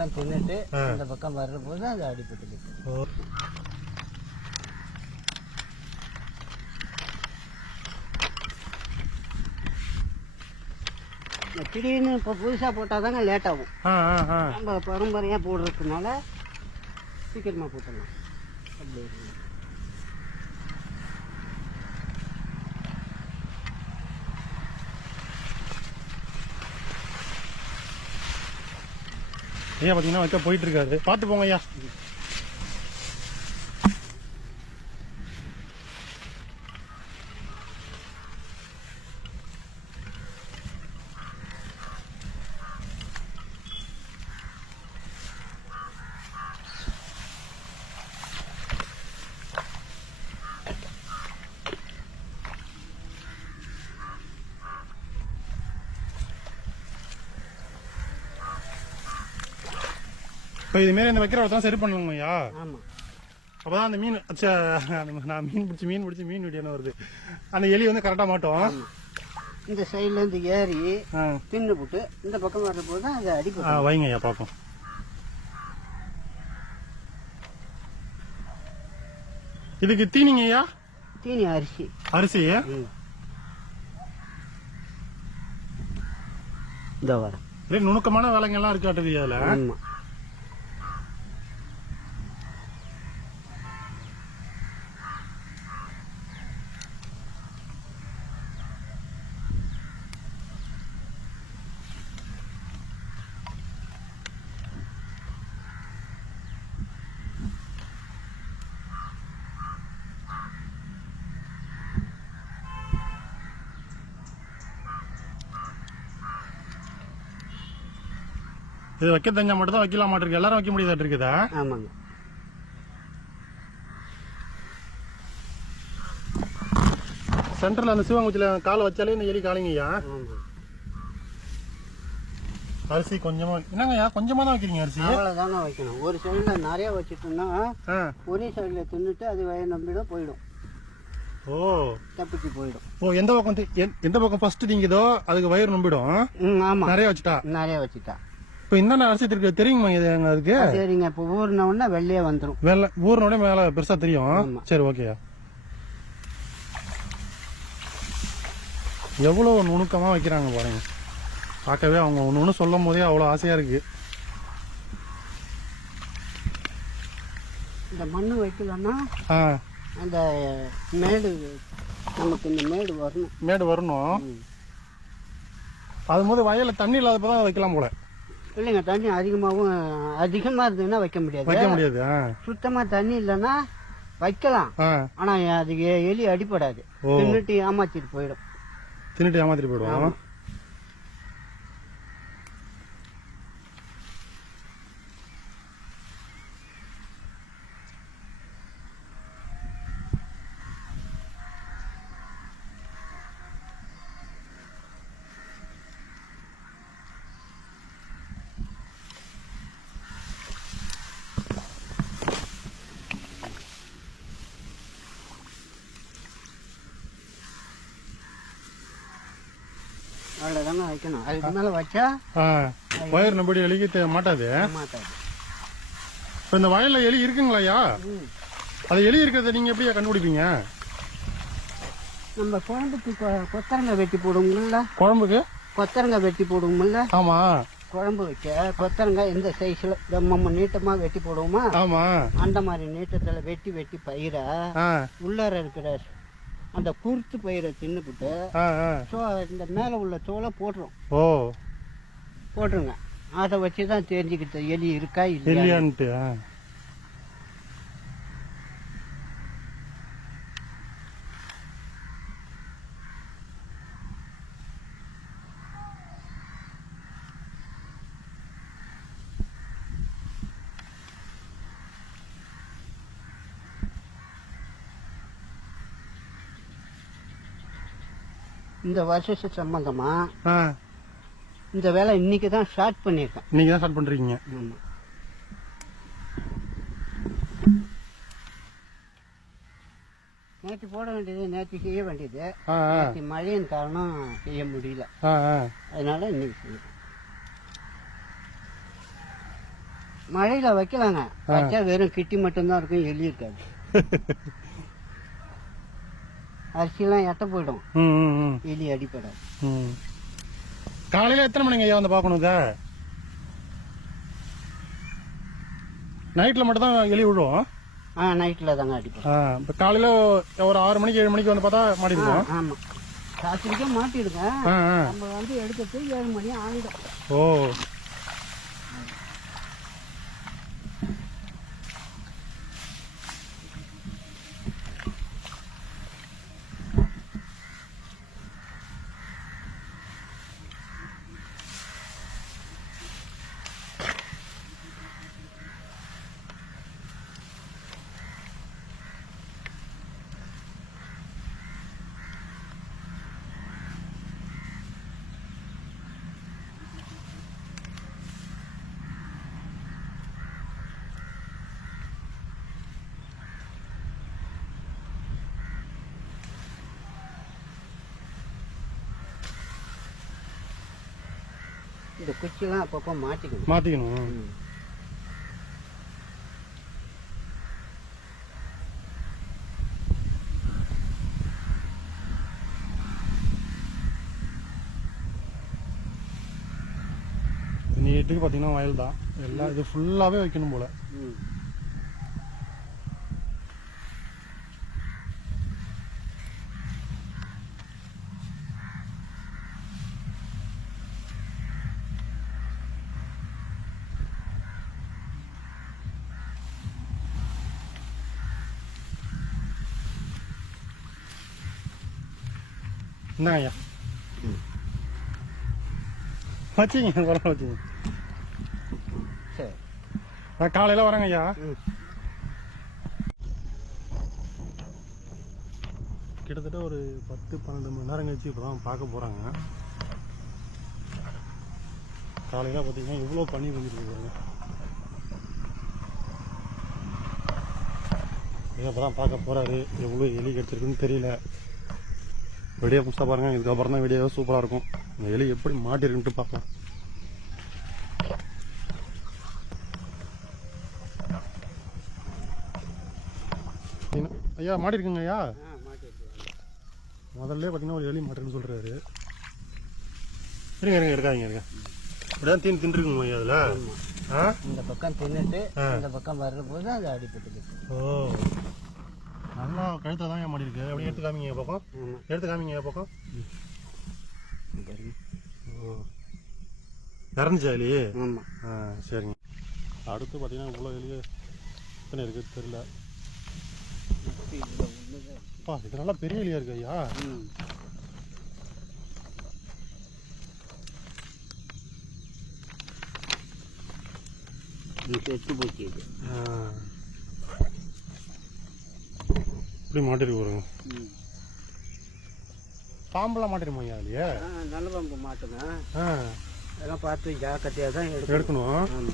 பக்கம் தின்னுட்டு இந்த பக்கம் வர்ற போது அது அடிபட்டு. திடீர்னு இப்போ புதுசாக போட்டால் தாங்க லேட் ஆகும். நம்ம பரம்பரையாக போடுறதுனால சீக்கிரமாக போட்டுடலாம். அப்படி ஐயா பார்த்தீங்கன்னா வைக்க போயிட்டு இருக்காரு, பார்த்து போங்க ஐயா. இப்போ இதுமாரி இந்த வைக்கிற ஒருத்தான் சரி பண்ணணுங்க ஐயா. ஆமாம். அப்போதான் அந்த மீன் நான் மீன் பிடிச்சி மீன் வீடியோன்னு வருது. அந்த எலி வந்து கரெக்டாக மாட்டோம். இந்த சைட்லேருந்து ஏறி தின்னு போட்டு இந்த பக்கம் வர்ற போது தான் அதை அடிப்போம். வைங்க ஐயா பார்ப்போம். இதுக்கு தீனிங்க ஐயா? தீனி அரிசி. அரிசி இந்த வர நுணுக்கமான வேலைங்கெல்லாம் இருக்காட்டுது அதில். ஆமாம். இது வைக்க தெரிஞ்சா மட்டும் தான் வைக்கலாம் மாட்டிருக்கு, எல்லாரும் வைக்க முடியாத இருக்குதா? ஆமாங்க. சென்டர்ல அந்த சிவங்குச்சியில காலை வச்சாலே இந்த எலி காலிங்கய்யா. அரிசி கொஞ்சமா என்னங்கய்யா? கொஞ்சமா தான் வைக்கிறீங்க அரிசி? அவ்வளவுதாங்க வைக்கணும். ஒரு சைடுல நிறைய வச்சுட்டோம்னா ஒரே சைடுல தின்னுட்டு அது வயிறு நம்பிடும் போயிடும். ஓ, தப்பிச்சு போயிடும். ஓ, எந்த பக்கம் ஃபர்ஸ்ட் திங்குதோ அதுக்கு வயிறு நம்பிடும். ஆமா, நிறைய வச்சுட்டா. இப்ப என்ன அரிசி இருக்கு தெரியுமா அதுக்கு? சரிங்க. இப்ப ஊர்ன உடனே வெள்ளையே வந்துடும். ஊர்ன உடனே மேல பெருசா தெரியும். சரி, ஓகேயா. எவ்வளவு நுணுக்கமா வைக்கிறாங்க பாருங்க. பார்க்கவே அவங்க ஒண்ணு சொல்லும் போதே அவ்வளவு ஆசையா இருக்கு. இந்த மண்ணு வைக்கலன்னா அந்த மேடு நமக்கு இந்த மேடு வரணும். அது போது வயல்ல தண்ணி இல்லாதப்பதான் வைக்கலாம் போல. இல்லைங்க, தண்ணி அதிகமா இருந்ததுன்னா வைக்க முடியாது. சுத்தமா தண்ணி இல்லைன்னா வைக்கலாம். ஆனா அதுக்கு எலி அடிப்படாது. தின்னுட்டு ஏமாத்திட்டு போயிடும். அவ்வளவுதாங்க வைக்கணும். அதுக்கு மேல வச்சா வயிறு நம்படி எலிக்கு மாட்டாது. இப்ப இந்த வயல்ல எலி இருக்குங்களாயா? அது எலி இருக்கிறத நீங்க எப்படியா கண்டுபிடிப்பீங்க? நம்ம குழம்புக்கு கொத்தரங்க வெட்டி போடுவோம்ல. குழம்புக்கு கொத்தரங்க வெட்டி போடுவோம்ல. ஆமா. குழம்பு வைக்க கொத்தரங்க எந்த சைஸ்ல நம்ம நீட்டமா வெட்டி போடுவோமா? ஆமா. அந்த மாதிரி நீட்டத்துல வெட்டி பயிர உள்ளார இருக்கிற அந்த குருத்து பயிரை தின்னுபிட்டு இந்த மேல உள்ள தோலை போட்டுருங்க. அதை வச்சுதான் தெரிஞ்சுக்கிட்ட எலி இருக்கா இல்லையான்ட்டு. இந்த வருஷ சம்பந்தமா இந்த வேலை இன்னைக்கு தான் ஸ்டார்ட் பண்ணிருக்கேன். இன்னைக்கு தான் ஸ்டார்ட் பண்றீங்க? ஆமா. நேற்று போட வேண்டியது நேற்று செய்ய வேண்டியது. நேற்று மழையின் காரணம் செய்ய முடியல. அதனால இன்னைக்கு செய்யணும். மழையில் வைக்கலாங்க, வச்சா வெறும் கிட்டி மட்டும்தான் இருக்கும், எலி இருக்காது. அரிசிலாம் எட்ட போயிடும், எலி அடிப்படாது. காலையில் எத்தனை மணிங்க ஐயா வந்து பார்க்கணும் இதை? நைட்டில் மட்டும் தான் எலி விழுவோம். நைட்டில் தாங்க அடிப்படும். இப்போ காலையில் ஒரு 6 மணிக்கு 7 மணிக்கு வந்து பார்த்தா மாட்டிடுவோம். ஆமாம், ராத்திரிக்கே மாட்டிடுங்க. நம்ம வந்து எடுக்கிறது 7 மணி ஆகிடும். ஓ, இந்த குச்சிலாம் அப்பப்போ மாற்றிக்கணும். நீட்டுக்கு பார்த்தீங்கன்னா வயல் தான், எல்லாம் இது ஃபுல்லாகவே வைக்கணும் போல. என்ன ஐயா வச்சிங்க, வரலாம் வச்சிங்க. சரி, நான் காலையில் வரேங்க ஐயா. கிட்டத்தட்ட ஒரு 10-12 மணி நேரம் கழிச்சு இப்போ தான் பார்க்க போகிறாங்க. காலையில் பார்த்தீங்கன்னா இவ்வளோ பனி வந்துருக்கு. இப்போ தான் பார்க்க போகிறாரு. எவ்வளோ எலி கிடச்சிருக்குன்னு தெரியல. வீடியோ புதுசாக பாருங்கள், இதுக்கப்புறம் தான் வீடியோ சூப்பராக இருக்கும். இந்த எலி எப்படி மாட்டிருக்குன்ட்டு பார்க்கலாம். ஐயா மாட்டிருக்குங்க ஐயா. முதல்ல பார்த்தீங்கன்னா ஒரு எலி மாட்டிருக்குன்னு சொல்கிறாரு. இருங்க இருக்காங்க இப்படிதான் தின்றுருக்குங்க ஐயா அதில். இந்த பக்கம் தின்னுட்டு இந்த பக்கம் வர்ற போது அது அடிப்பட்டு. ஓ, நல்லா கழுத்தில் தான் மாடி இருக்கு. அப்படி எடுத்து காமிங்க பக்கம், எடுத்து காமிங்க பக்கம். ஓ, இறந்துச்சா எலி? சரிங்க. அடுத்து பார்த்தீங்கன்னா இவ்வளோ எலி எத்தனை இருக்குது தெரியல. இது நல்லா பெரிய எலியா இருக்கு ஐயா. செத்து போச்சு. இப்படி மாட்டிருக்கு வருங்க. பாம்பெல்லாம் மாட்டிருமா ஐயா இல்லையா? நல்ல பாம்பு மாட்டுங்க. அதெல்லாம் பார்த்து ஜாக்கிரதையாக தான் எடுக்கணும்.